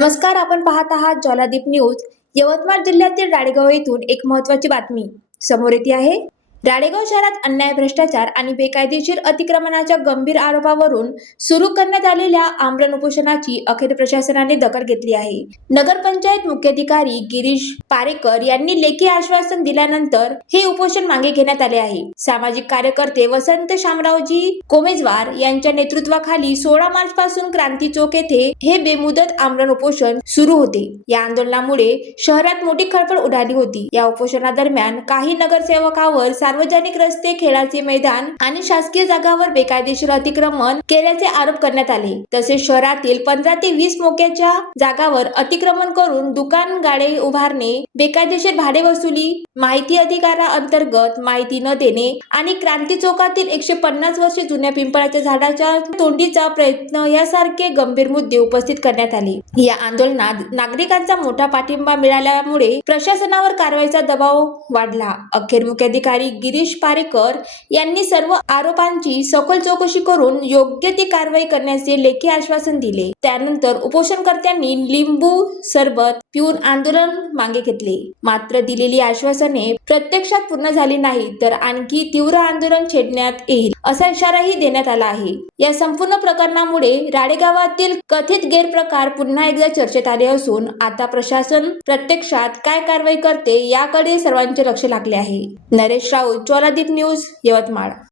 नमस्कार, आपण पाहत आहात ज्वालादीप न्यूज. यवतमाळ जिल्ह्यातील राळेगाव येथून एक महत्त्वाची बातमी समोर येते आहे. राळेगाव शहरात अन्याय, भ्रष्टाचार आणि बेकायदेशीर अतिक्रमणाच्या गंभीर आरोपावरून सुरू करण्यात आलेल्या आमरण उपोषणाची अखेर प्रशासनाने दखल घेतली आहे. नगरपंचायत मुख्याधिकारी गिरीश पारेकर यांनी लेखी आश्वासन दिल्यानंतर हे उपोषण मागे घेण्यात आले आहे. सामाजिक कार्यकर्ते वसंत शामरावजी कोमेजवार यांच्या नेतृत्वाखाली 16 मार्च पासून क्रांती चौक येथे हे बेमुदत आमरण उपोषण सुरू होते. या आंदोलनामुळे शहरात मोठी खळबळ उडाली होती. या उपोषणादरम्यान काही नगरसेवकावर सार्वजनिक रस्ते, खेळाचे मैदान आणि शासकीय जागांवर बेकायदेशीर अतिक्रमण केल्याचे आरोप करण्यात आले. तसेच शहरातील 15 ते 20 मोक्याच्या जागांवर अतिक्रमण करून दुकान, गाडे उभारणे, बेकायदेशीर भाडे वसुली, माहिती अधिकाराअंतर्गत माहिती न देणे आणि क्रांती चौकातील 150 वर्षे जुन्या पिंपळाच्या झाडाच्या तोडीचा प्रयत्न यासारखे गंभीर मुद्दे उपस्थित करण्यात आले. या आंदोलनात नागरिकांचा मोठा पाठिंबा मिळाल्यामुळे प्रशासनावर कारवाईचा दबाव वाढला. अखेर मुख्याधिकारी गिरीश पारेकर यांनी सर्व आरोपांची सखोल चौकशी करून योग्य ती कारवाई करण्याचे लेखी आश्वासन दिले. त्यानंतर उपोषणकर्त्यांनी लिंबू सरबत पिऊन आंदोलन मागे घेतले. मात्र दिलेली आश्वासने प्रत्यक्षात पूर्ण झाली नाही तर आणखी तीव्र आंदोलन छेडण्यात येईल असा इशाराही देण्यात आला आहे. या संपूर्ण प्रकरणामुळे राळेगावातील कथित गैरप्रकार पुन्हा एकदा चर्चेत आले असून आता प्रशासन प्रत्यक्षात काय कारवाई करते याकडे सर्वांचे लक्ष लागले आहे. नरेश राऊत, ज्वालादीप न्यूज, यवतमाळ.